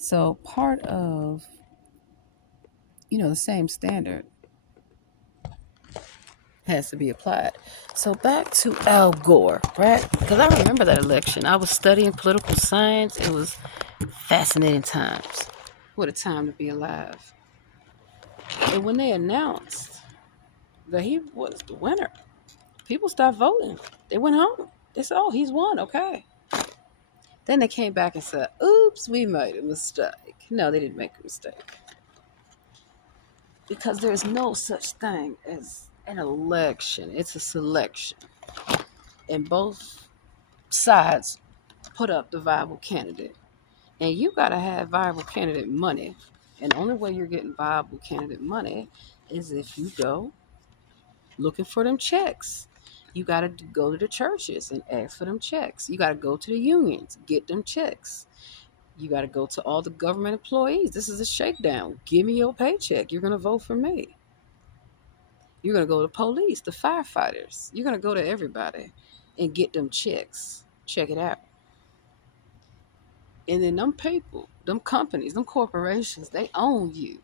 So part of, the same standard has to be applied. So back to Al Gore, right? Because I remember that election. I was studying political science. It was fascinating times. What a time to be alive. And when they announced that he was the winner, people stopped voting. They went home. They said, oh, he's won. Okay. Then they came back and said, oops, we made a mistake. No, they didn't make a mistake. Because there's no such thing as an election, it's a selection. And both sides put up the viable candidate. And you got to have viable candidate money. And the only way you're getting viable candidate money is if you go looking for them checks. You got to go to the churches and ask for them checks. You got to go to the unions, get them checks. You got to go to all the government employees. This is a shakedown. Give me your paycheck. You're going to vote for me. You're going to go to police, the firefighters. You're going to go to everybody and get them checks. Check it out. And then them people, them companies, them corporations, they own you.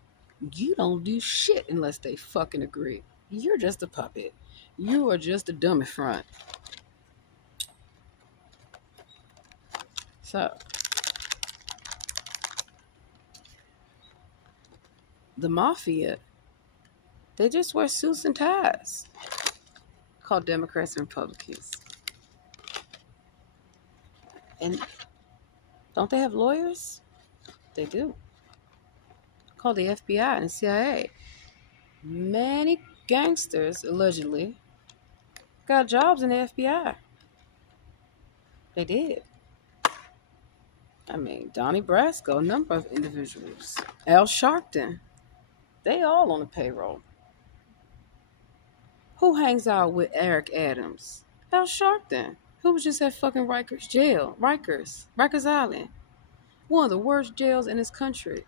You don't do shit unless they fucking agree. You're just a puppet. You are just a dummy front. So, the mafia, they just wear suits and ties called Democrats and Republicans. And don't they have lawyers? They do. Called the FBI and the CIA. Many gangsters, allegedly, got jobs in the FBI. They did. I mean, Donnie Brasco, a number of individuals. Al Sharpton, they all on the payroll. Who hangs out with Eric Adams? Al Sharpton, who was just at fucking Rikers jail. Rikers Island. One of the worst jails in this country.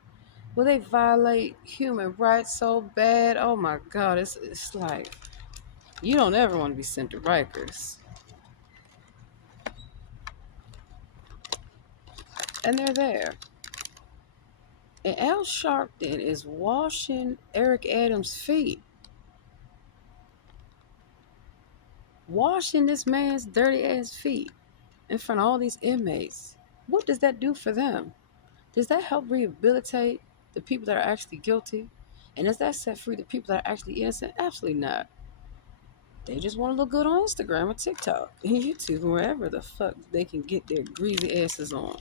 Where they violate human rights so bad. Oh my God, it's like, you don't ever want to be sent to Rikers. And they're there. And Al Sharpton is washing Eric Adams' feet. Washing this man's dirty ass feet in front of all these inmates. What does that do for them? Does that help rehabilitate the people that are actually guilty? And does that set free the people that are actually innocent? Absolutely not. They just want to look good on Instagram or TikTok and YouTube and wherever the fuck they can get their greasy asses on.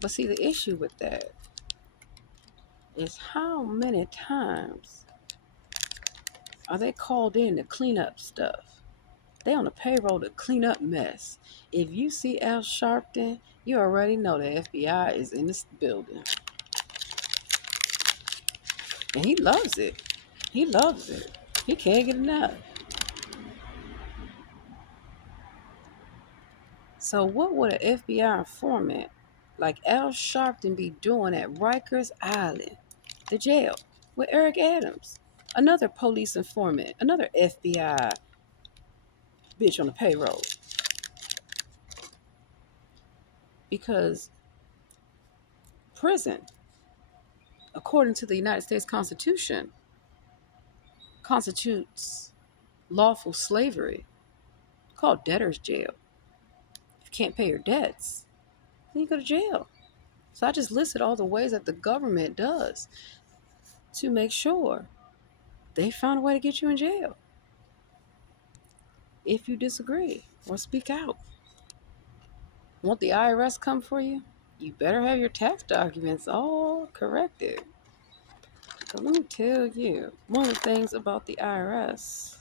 But see, the issue with that is how many times are they called in to clean up stuff? They on the payroll to clean up mess. If you see Al Sharpton, you already know the FBI is in this building. And he loves it. He loves it. He can't get enough. So what would an FBI informant like Al Sharpton be doing at Rikers Island, the jail, with Eric Adams, another police informant, another FBI bitch on the payroll? Because prison, according to the United States Constitution, constitutes lawful slavery called debtor's jail. If you can't pay your debts, then you go to jail. So I just listed all the ways that the government does to make sure they found a way to get you in jail if you disagree or speak out. Want the IRS come for you? You better have your tax documents all corrected. So let me tell you one of the things about the IRS.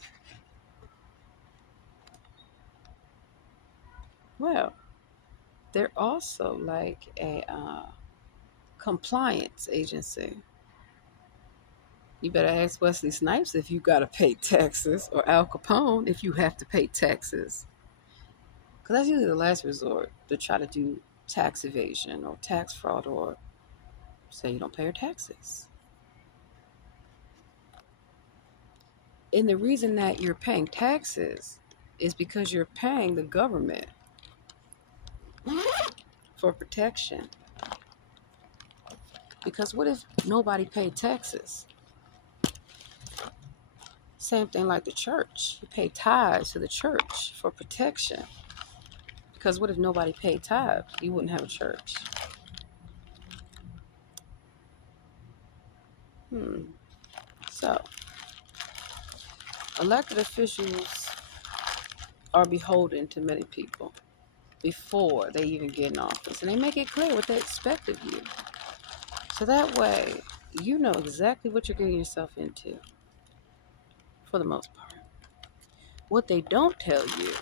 Well, they're also like a compliance agency. You better ask Wesley Snipes if you got to pay taxes, or Al Capone if you have to pay taxes. Because that's usually the last resort to try to do tax evasion or tax fraud or say you don't pay your taxes. And the reason that you're paying taxes is because you're paying the government for protection. Because what if nobody paid taxes? Same thing like the church. You pay tithes to the church for protection. Because what if nobody paid tithes? You wouldn't have a church. So, elected officials are beholden to many people before they even get in office. And they make it clear what they expect of you. So that way, you know exactly what you're getting yourself into, for the most part. What they don't tell you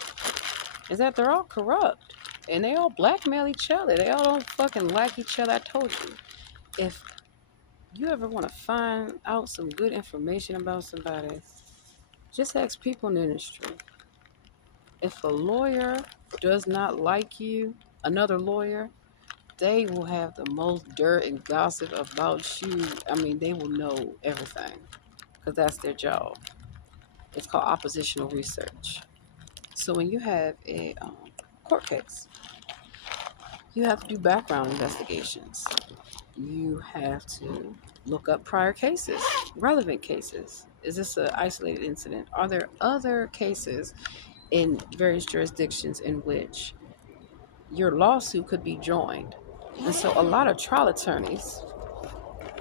is that they're all corrupt. And they all blackmail each other. They all don't fucking like each other. I told you. If you ever want to find out some good information about somebody, just ask people in the industry. If a lawyer does not like you, another lawyer, they will have the most dirt and gossip about you. I mean, they will know everything because that's their job. It's called oppositional research. So when you have a court case, you have to do background investigations. You have to look up prior cases, relevant cases. Is this an isolated incident? Are there other cases in various jurisdictions in which your lawsuit could be joined? And so a lot of trial attorneys,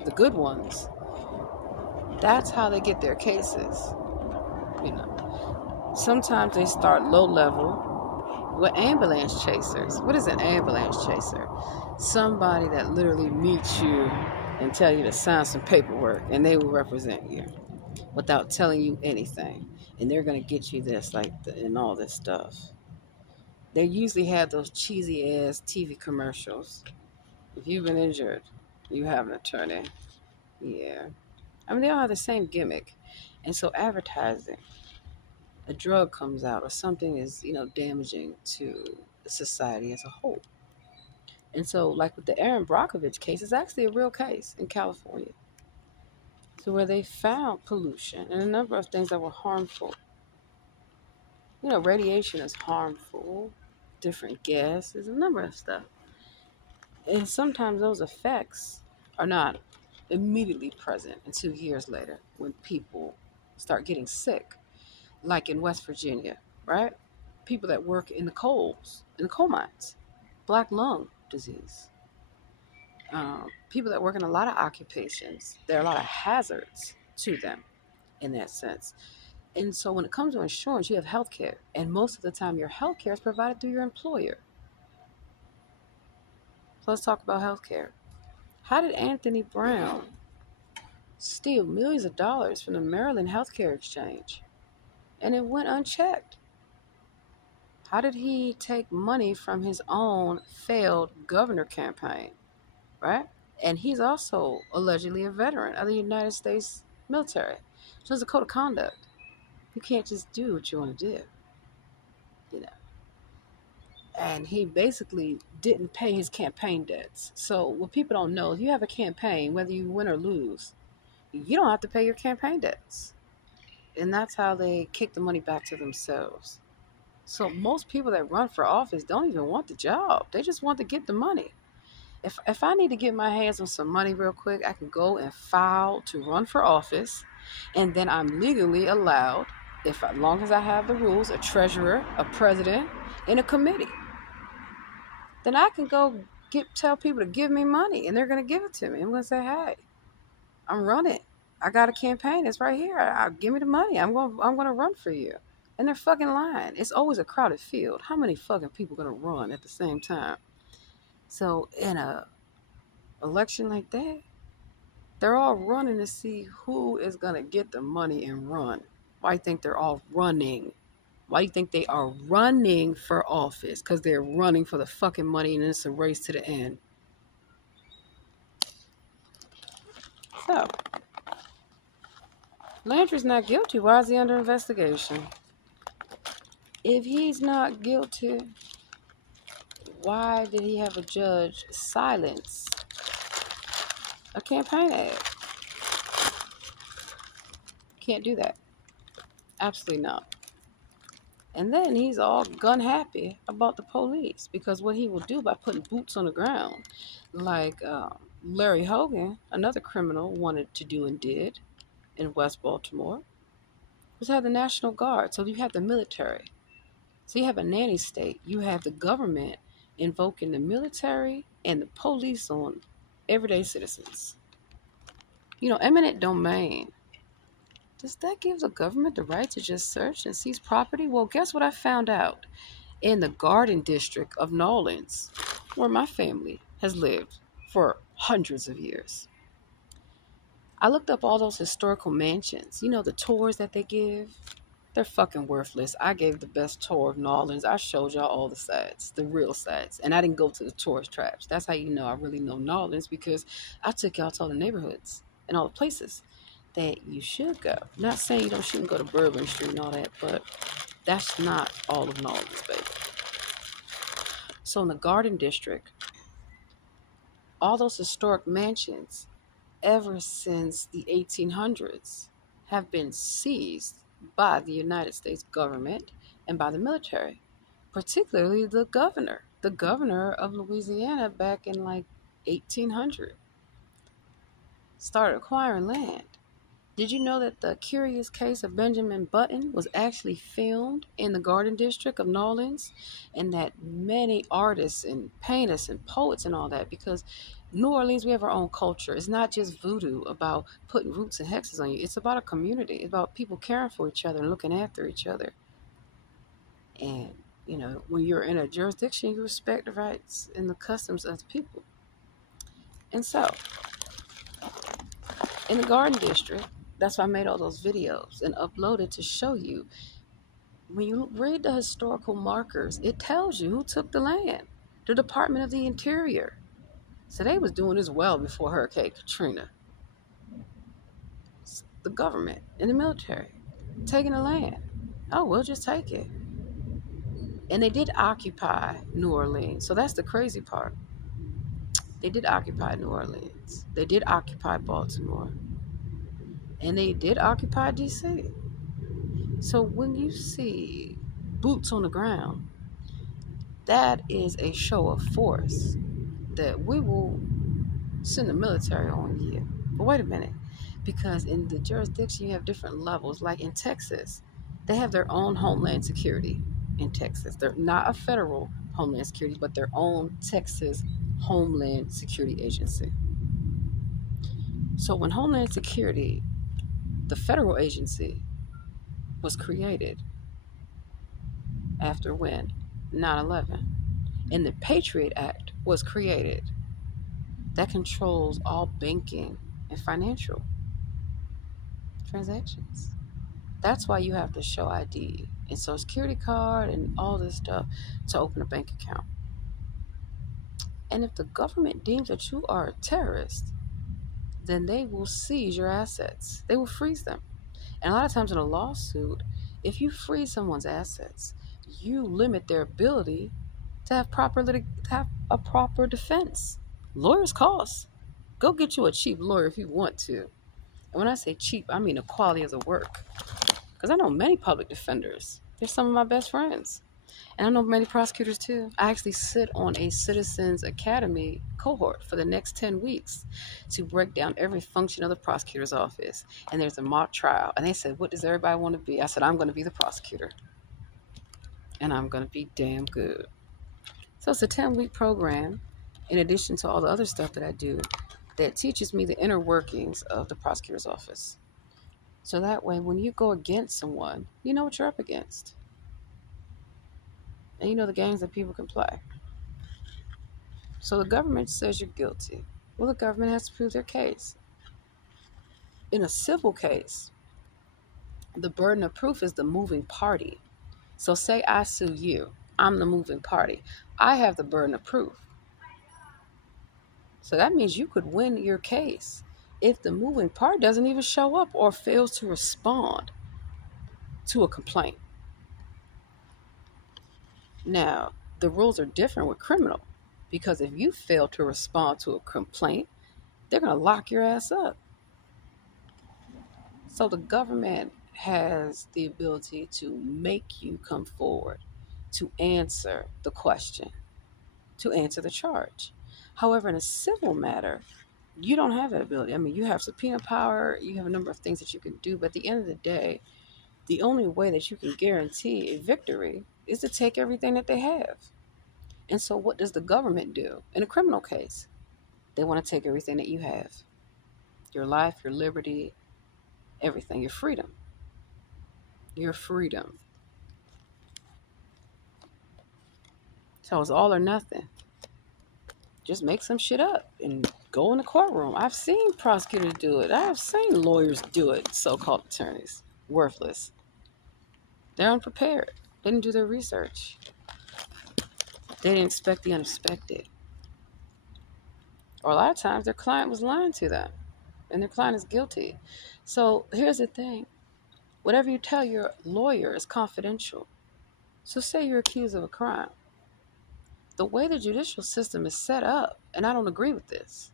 the good ones, that's how they get their cases. You know, sometimes they start low level with ambulance chasers. What is an ambulance chaser? Somebody that literally meets you and tell you to sign some paperwork and they will represent you without telling you anything. And they're going to get you this, and all this stuff. They usually have those cheesy ass TV commercials. If you've been injured, you have an attorney. Yeah. I mean, they all have the same gimmick. And so advertising, a drug comes out or something is, damaging to society as a whole. And so, like with the Aaron Brockovich case, it's actually a real case in California. So where they found pollution and a number of things that were harmful. Radiation is harmful, different gases, a number of stuff. And sometimes those effects are not immediately present until years later when people start getting sick, like in West Virginia, right? People that work in the coal mines, black lung disease. People that work in a lot of occupations, there are a lot of hazards to them in that sense. And so when it comes to insurance, you have health care. And most of the time, your health care is provided through your employer. So let's talk about health care. How did Anthony Brown steal millions of dollars from the Maryland Healthcare Exchange? And it went unchecked. How did he take money from his own failed governor campaign, right? And he's also allegedly a veteran of the United States military. So there's a code of conduct. You can't just do what you want to do, you know. And he basically didn't pay his campaign debts. So what people don't know, if you have a campaign, whether you win or lose, you don't have to pay your campaign debts. And that's how they kick the money back to themselves. So most people that run for office don't even want the job. They just want to get the money. If I need to get my hands on some money real quick, I can go and file to run for office, and then I'm legally allowed, if as long as I have the rules, a treasurer, a president, and a committee. Then I can go tell people to give me money, and they're gonna give it to me. I'm gonna say, hey, I'm running. I got a campaign. It's right here. Give me the money. I'm gonna run for you. And they're fucking lying. It's always a crowded field. How many fucking people gonna run at the same time? So in a election like that, they're all running to see who is gonna get the money and run. Why do you think they're all running? Why do you think they are running for office? Because they're running for the fucking money and it's a race to the end. So, Landry's not guilty. Why is he under investigation? If he's not guilty, why did he have a judge silence a campaign ad? Can't do that. Absolutely not. And then he's all gun happy about the police because what he will do by putting boots on the ground, like Larry Hogan, another criminal, wanted to do and did in West Baltimore, was have the National Guard. So you have the military. So you have a nanny state. You have the government invoking the military and the police on everyday citizens. Eminent domain. Does that give the government the right to just search and seize property? Well, guess what I found out? In the Garden District of Nolens, where my family has lived for hundreds of years. I looked up all those historical mansions. The tours that they give? They're fucking worthless. I gave the best tour of Nolens. I showed y'all all the sites, the real sites. And I didn't go to the tourist traps. That's how you know I really know Nolens, because I took y'all to all the neighborhoods and all the places that you should go. Not saying you shouldn't go to Bourbon Street and all that, but that's not all of Nolens, baby. So in the Garden District, all those historic mansions, ever since the 1800s, have been seized by the United States government and by the military, particularly the governor of Louisiana back in like 1800 started acquiring land. Did you know that the curious case of Benjamin Button was actually filmed in the Garden District of Nolens? And that many artists and painters and poets and all that, because New Orleans, we have our own culture. It's not just voodoo about putting roots and hexes on you. It's about a community. It's about people caring for each other and looking after each other. And, when you're in a jurisdiction, you respect the rights and the customs of the people. And so, in the Garden District, that's why I made all those videos and uploaded to show you. When you read the historical markers, it tells you who took the land. The Department of the Interior. So they was doing this well before Hurricane Katrina. The government and the military taking the land. Oh, we'll just take it. And they did occupy New Orleans. So that's the crazy part. They did occupy New Orleans. They did occupy Baltimore. And they did occupy DC. So when you see boots on the ground, that is a show of force that we will send the military on you. But wait a minute, because in the jurisdiction you have different levels. Like in Texas, they have their own homeland security in Texas. They're not a federal homeland security, but their own Texas Homeland Security Agency. So when Homeland Security, the federal agency, was created after when? 9/11. And the Patriot Act was created that controls all banking and financial transactions. That's why you have to show ID and social security card and all this stuff to open a bank account. And if the government deems that you are a terrorist, then they will seize your assets. They will freeze them. And a lot of times in a lawsuit, if you freeze someone's assets, you limit their ability to have to have a proper defense. Lawyers cost. Go get you a cheap lawyer if you want to. And when I say cheap, I mean the quality of the work. Because I know many public defenders. They're some of my best friends. And I know many prosecutors too. I actually sit on a Citizens Academy cohort for the next 10 weeks to break down every function of the prosecutor's office. And there's a mock trial. And they said, what does everybody want to be? I said, I'm going to be the prosecutor. And I'm going to be damn good. So it's a 10-week program, in addition to all the other stuff that I do, that teaches me the inner workings of the prosecutor's office. So that way, when you go against someone, you know what you're up against. And you know the games that people can play. So the government says you're guilty. Well, the government has to prove their case. In a civil case, the burden of proof is the moving party. So say I sue you. I'm the moving party. I have the burden of proof. So that means you could win your case if the moving party doesn't even show up or fails to respond to a complaint. Now, the rules are different with criminal, because if you fail to respond to a complaint, they're going to lock your ass up. So the government has the ability to make you come forward to answer the question, to answer the charge. However, in a civil matter, you don't have that ability. I mean, you have subpoena power, you have a number of things that you can do, but at the end of the day, the only way that you can guarantee a victory is to take everything that they have. And so, what does the government do in a criminal case? They want to take everything that you have, your life, your liberty, everything, your freedom. Your freedom. So, it's all or nothing. Just make some shit up and go in the courtroom. I've seen prosecutors do it, I've seen lawyers do it, so called attorneys. Worthless. They're unprepared. They didn't do their research. They didn't expect the unexpected. Or a lot of times their client was lying to them and their client is guilty. So here's the thing, whatever you tell your lawyer is confidential. So say you're accused of a crime. The way the judicial system is set up, and I don't agree with this,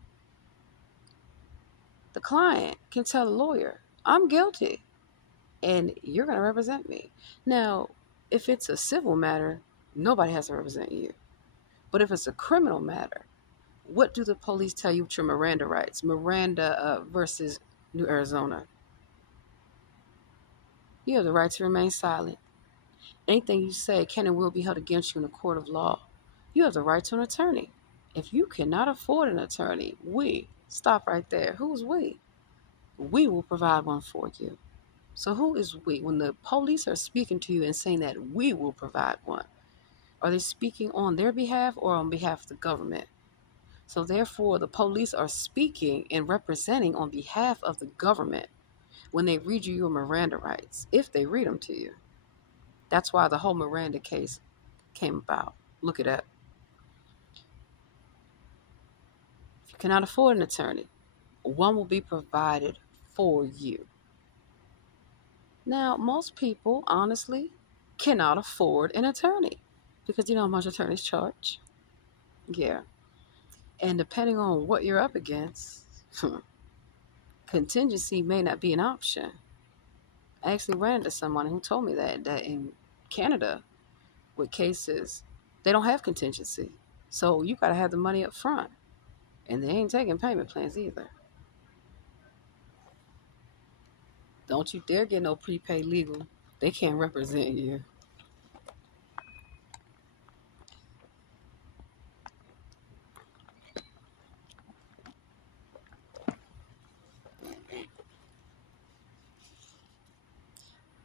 the client can tell the lawyer, I'm guilty and you're going to represent me. Now, if it's a civil matter, nobody has to represent you. But if it's a criminal matter, what do the police tell you with your Miranda rights? Miranda versus New Arizona. You have the right to remain silent. Anything you say can and will be held against you in a court of law. You have the right to an attorney. If you cannot afford an attorney, stop right there. Who's we? We will provide one for you. So who is we? When the police are speaking to you and saying that we will provide one, are they speaking on their behalf or on behalf of the government? So therefore, the police are speaking and representing on behalf of the government when they read you your Miranda rights, if they read them to you. That's why the whole Miranda case came about. Look it up. If you cannot afford an attorney, one will be provided for you. Now, most people, honestly, cannot afford an attorney because you know how much attorneys charge? Yeah. And depending on what you're up against, contingency may not be an option. I actually ran into someone who told me that in Canada, with cases, they don't have contingency. So you got to have the money up front. And they ain't taking payment plans either. Don't you dare get no prepaid legal. They can't represent you.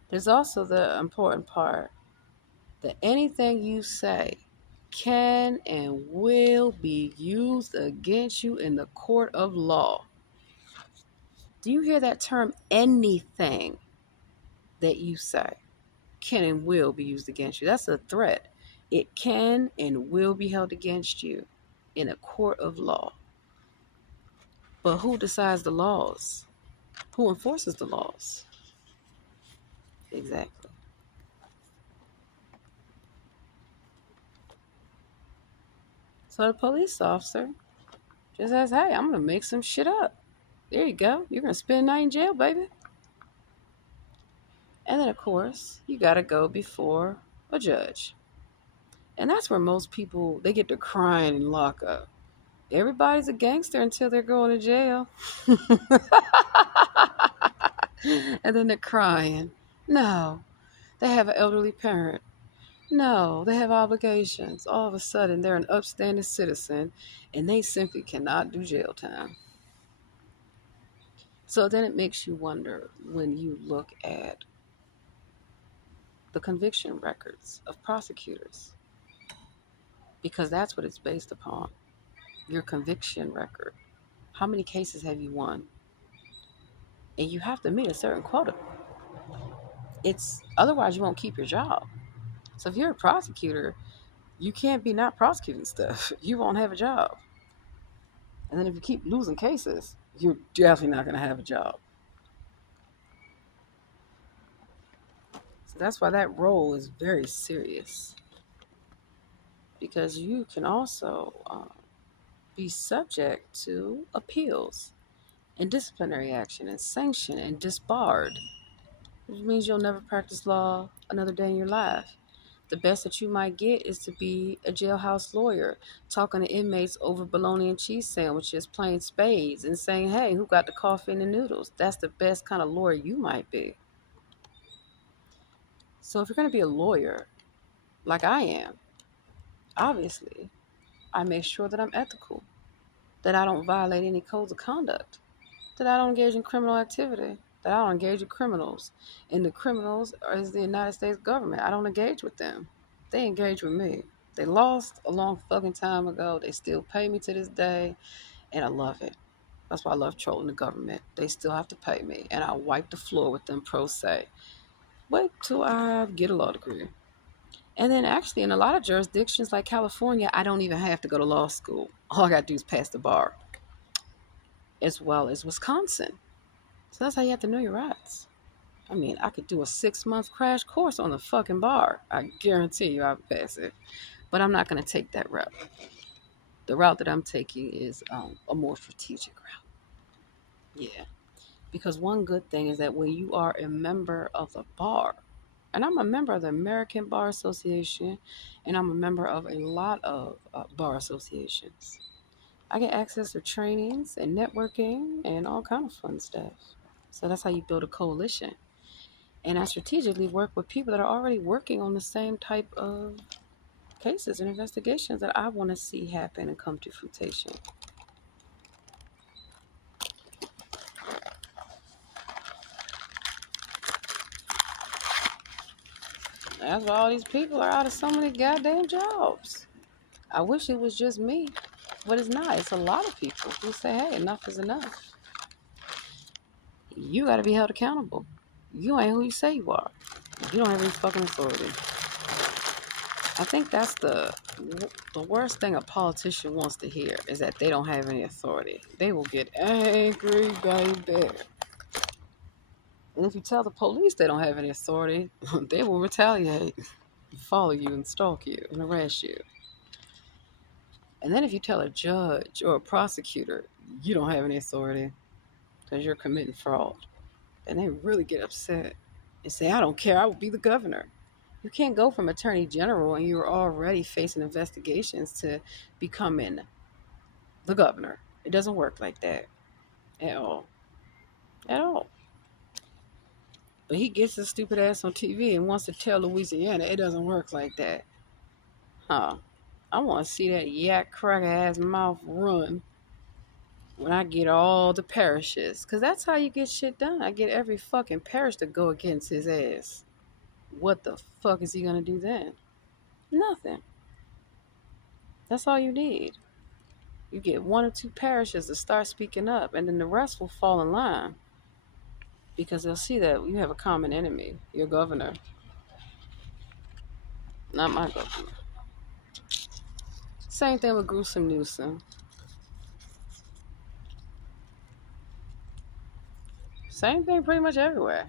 There's also the important part that anything you say can and will be used against you in the court of law. Do you hear that term? Anything that you say can and will be used against you. That's a threat. It can and will be held against you in a court of law. But who decides the laws? Who enforces the laws? Exactly. So the police officer just says, hey, I'm going to make some shit up. There you go. You're going to spend a night in jail, baby. And then, of course, you got to go before a judge. And that's where most people, they get to crying in lockup. Everybody's a gangster until they're going to jail. And then they're crying. No, they have an elderly parent. No, they have obligations. All of a sudden, they're an upstanding citizen and they simply cannot do jail time. So then it makes you wonder when you look at the conviction records of prosecutors, because that's what it's based upon, your conviction record. How many cases have you won? And you have to meet a certain quota. It's otherwise you won't keep your job. So if you're a prosecutor, you can't be not prosecuting stuff. You won't have a job. And then if you keep losing cases, you're definitely not going to have a job. So that's why that role is very serious. Because you can also be subject to appeals and disciplinary action and sanction and disbarred. which means you'll never practice law another day in your life. The best that you might get is to be a jailhouse lawyer, talking to inmates over bologna and cheese sandwiches, playing spades, and saying, hey, who got the coffee and the noodles? That's the best kind of lawyer you might be. So if you're going to be a lawyer, like I am, obviously, I make sure that I'm ethical, that I don't violate any codes of conduct, that I don't engage in criminal activity, that I don't engage with criminals. And the criminals is the United States government. I don't engage with them. They engage with me. They lost a long fucking time ago. They still pay me to this day, and I love it. That's why I love trolling the government. They still have to pay me, and I wipe the floor with them pro se. Wait till I get a law degree. And then actually in a lot of jurisdictions like California, I don't even have to go to law school. All I gotta do is pass the bar, as well as Wisconsin. So that's how you have to know your rights. I mean, I could do a 6 month crash course on the fucking bar. I guarantee you I'll pass it. But I'm not gonna take that route. The route that I'm taking is a more strategic route. Yeah. Because one good thing is that when you are a member of the bar, and I'm a member of the American Bar Association, and I'm a member of a lot of bar associations. I get access to trainings and networking and all kind of fun stuff. So that's how you build a coalition. And I strategically work with people that are already working on the same type of cases and investigations that I want to see happen and come to fruition. That's why all these people are out of so many goddamn jobs. I wish it was just me, but it's not. It's a lot of people who say, hey, enough is enough. You got to be held accountable. You ain't who you say you are. You don't have any fucking authority. I think that's the worst thing a politician wants to hear is that they don't have any authority. They will get angry, baby. And if you tell the police they don't have any authority, they will retaliate, follow you and stalk you and arrest you. And then if you tell a judge or a prosecutor you don't have any authority because you're committing fraud, and they really get upset and say, I don't care, I will be the governor. You can't go from attorney general and you're already facing investigations to becoming the governor. It doesn't work like that at all. At all. But he gets his stupid ass on TV and wants to tell Louisiana it doesn't work like that. Huh. I want to see that yak cracker ass mouth run when I get all the parishes. Because that's how you get shit done. I get every fucking parish to go against his ass. What the fuck is he going to do then? Nothing. That's all you need. You get one or two parishes to start speaking up, and then the rest will fall in line because they'll see that you have a common enemy, your governor, not my governor. Same thing with Gruesome Newsom. Same thing pretty much everywhere.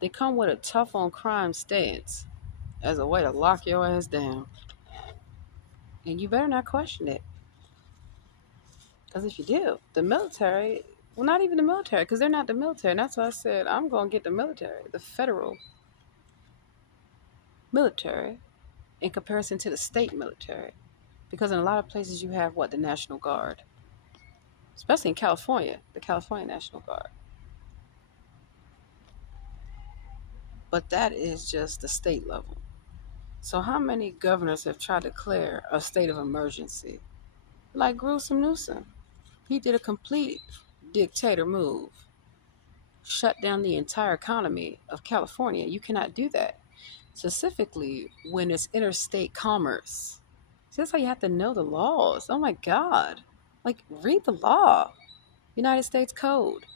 They come with a tough on crime stance as a way to lock your ass down. And you better not question it. Because if you do, the military, well, not even the military, because they're not the military. And that's why I said I'm going to get the military, the federal military, in comparison to the state military. Because in a lot of places you have what? The National Guard. Especially in California, the California National Guard. But that is just the state level. So how many governors have tried to declare a state of emergency? Like Gruesome Newsom. He did a complete dictator move. Shut down the entire economy of California. You cannot do that. Specifically when it's interstate commerce. So that's why you have to know the laws. Oh my God. Like, read the law. United States Code.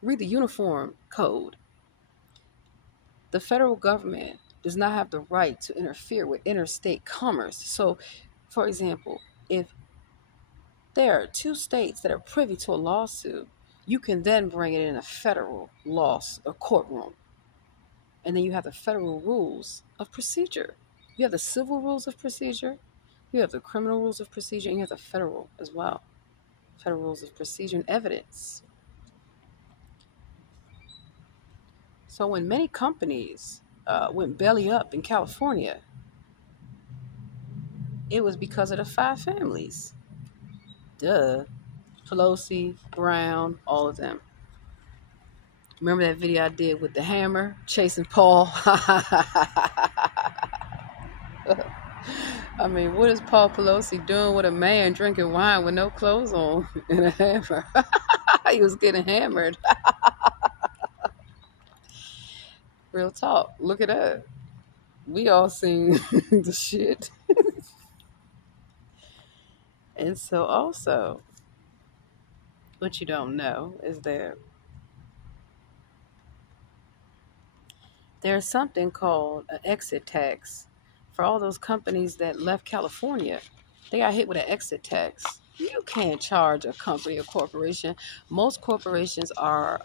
Read the Uniform Code. The federal government does not have the right to interfere with interstate commerce. So, for example, if there are two states that are privy to a lawsuit, you can then bring it in a federal law or courtroom. And then you have the federal rules of procedure. You have the civil rules of procedure, you have the criminal rules of procedure, and you have the federal as well. Federal rules of procedure and evidence. So when many companies went belly up in California, it was because of the five families. Duh. Pelosi, Brown, all of them. Remember that video I did with the hammer chasing Paul? I mean, what is Paul Pelosi doing with a man drinking wine with no clothes on and a hammer? He was getting hammered. Real talk. Look at that. We all seen the shit. And so, also, what you don't know is that there's something called an exit tax for all those companies that left California. They got hit with an exit tax. You can't charge a company or corporation. Most corporations are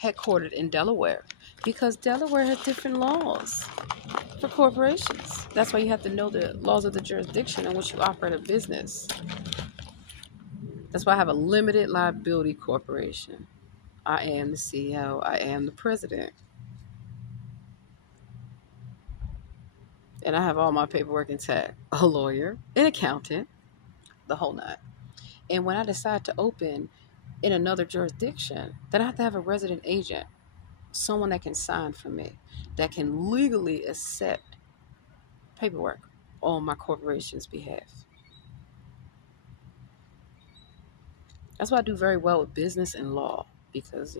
headquartered in Delaware because Delaware has different laws for corporations. That's why you have to know the laws of the jurisdiction in which you operate a business. That's why I have a limited liability corporation. I am the CEO, I am the president, and I have all my paperwork intact. A lawyer, an accountant, the whole nine. And when I decide to open in another jurisdiction, then I have to have a resident agent, someone that can sign for me, that can legally accept paperwork on my corporation's behalf. That's why I do very well with business and law because,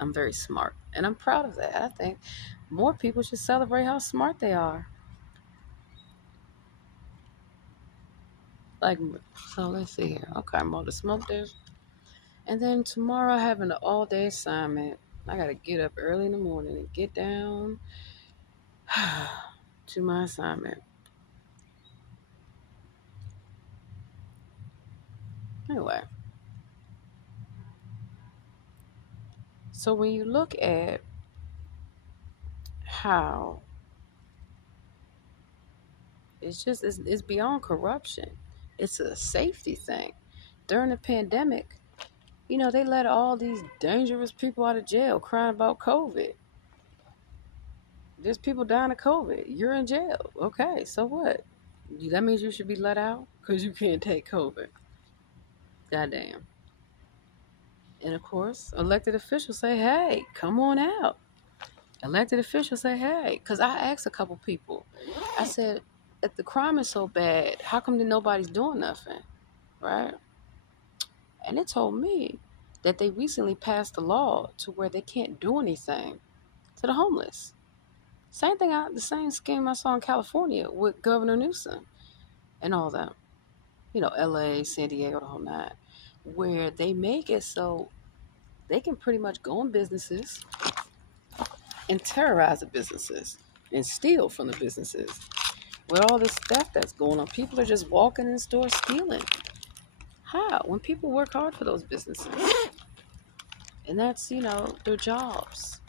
I'm very smart. And I'm proud of that. I think more people should celebrate how smart they are. Like, so let's see here. Okay, I'm going to smoke this. And then tomorrow I have an all day assignment. I got to get up early in the morning and get down to my assignment. Anyway, so when you look at how it's beyond corruption, it's a safety thing. During the pandemic, they let all these dangerous people out of jail crying about COVID. There's people dying of COVID. You're in jail. Okay, so what? That means you should be let out because you can't take COVID. Goddamn. And of course, elected officials say, hey, come on out. Elected officials say, hey, because I asked a couple people, I said, if the crime is so bad, how come that nobody's doing nothing? Right? And they told me that they recently passed a law to where they can't do anything to the homeless. The same scheme I saw in California with Governor Newsom and all that. LA, San Diego, the whole nine, where they make it so they can pretty much go in businesses and terrorize the businesses and steal from the businesses. With all this stuff that's going on, people are just walking in stores stealing. How? When people work hard for those businesses. And that's, their jobs.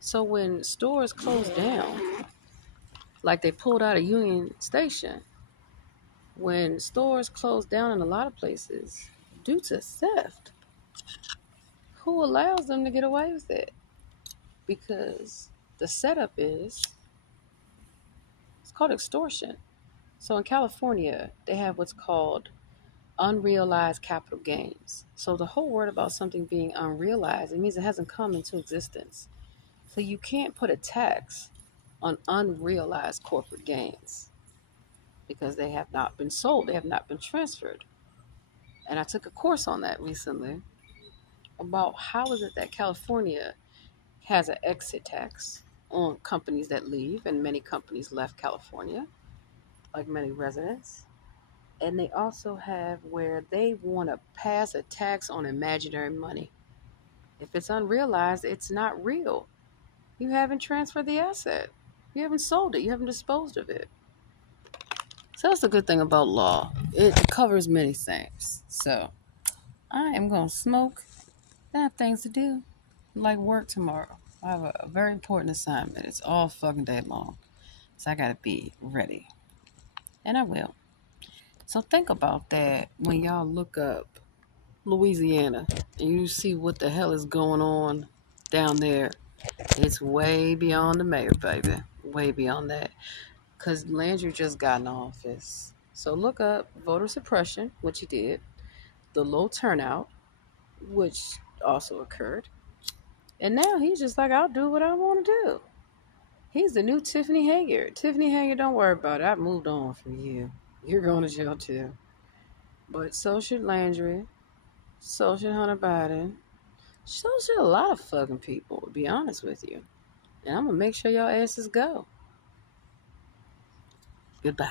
So when stores close down, like they pulled out of Union Station, when stores close down in a lot of places due to theft, who allows them to get away with it? Because the setup it's called extortion. So in California, they have what's called unrealized capital gains. So the whole word about something being unrealized, it means it hasn't come into existence. So you can't put a tax on unrealized corporate gains because they have not been sold, they have not been transferred. And I took a course on that recently about how is it that California has an exit tax on companies that leave, and many companies left California, like many residents. And they also have where they want to pass a tax on imaginary money. If it's unrealized, it's not real. You haven't transferred the asset. You haven't sold it. You haven't disposed of it. So that's the good thing about law. It covers many things. So I am going to smoke. I have things to do, like work tomorrow. I have a very important assignment. It's all fucking day long. So I got to be ready. And I will. So think about that when y'all look up Louisiana and you see what the hell is going on down there, it's way beyond the mayor, baby. Way beyond that. Because Landry just got in office. So look up voter suppression, which he did, the low turnout, which also occurred. And now he's just like, I'll do what I want to do. He's the new Tiffany Haggard. Tiffany Haggard, don't worry about it. I've moved on from you. You're going to jail too. But so should Landry. So should Hunter Biden. So should a lot of fucking people, to be honest with you. And I'm going to make sure y'all asses go. Goodbye.